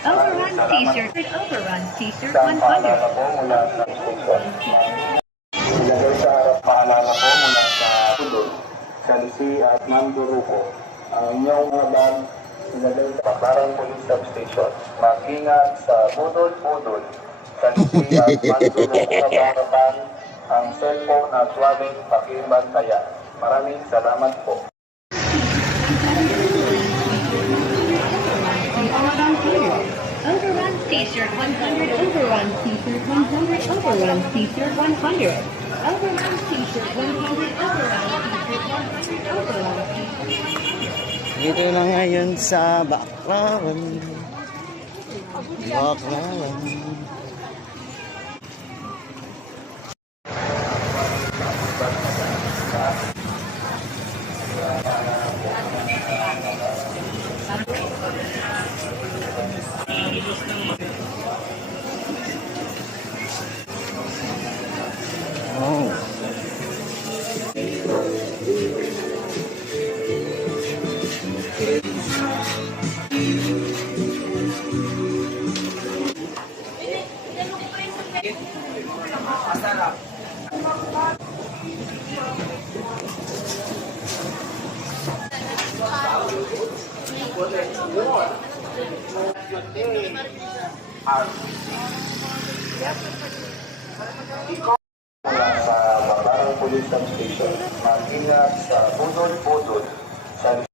Overrun t-shirt. Overrun t-shirt 100. Ilagay sa harap paalala po mula sa Tudol, Salisi at Manduruco. Ang inyong mga bag ilagay sa Baclaran Police Substation. Mag-ingat sa Budol-Budol, Salisi at Manduruco sa harapan ang cellphone at wallet pakibantayan. Maraming salamat po. Overrun t-shirt 100. Overrun t-shirt 100. Overrun t-shirt 100. Overrun t-shirt 100. Overrun t-shirt 100. Overrun t-shirt 100. Dito na ngayon sa Baclaran. Baclaran. Oh. Mula sa Baclaran Police Substation, mag-ingat sa Budol-Budol,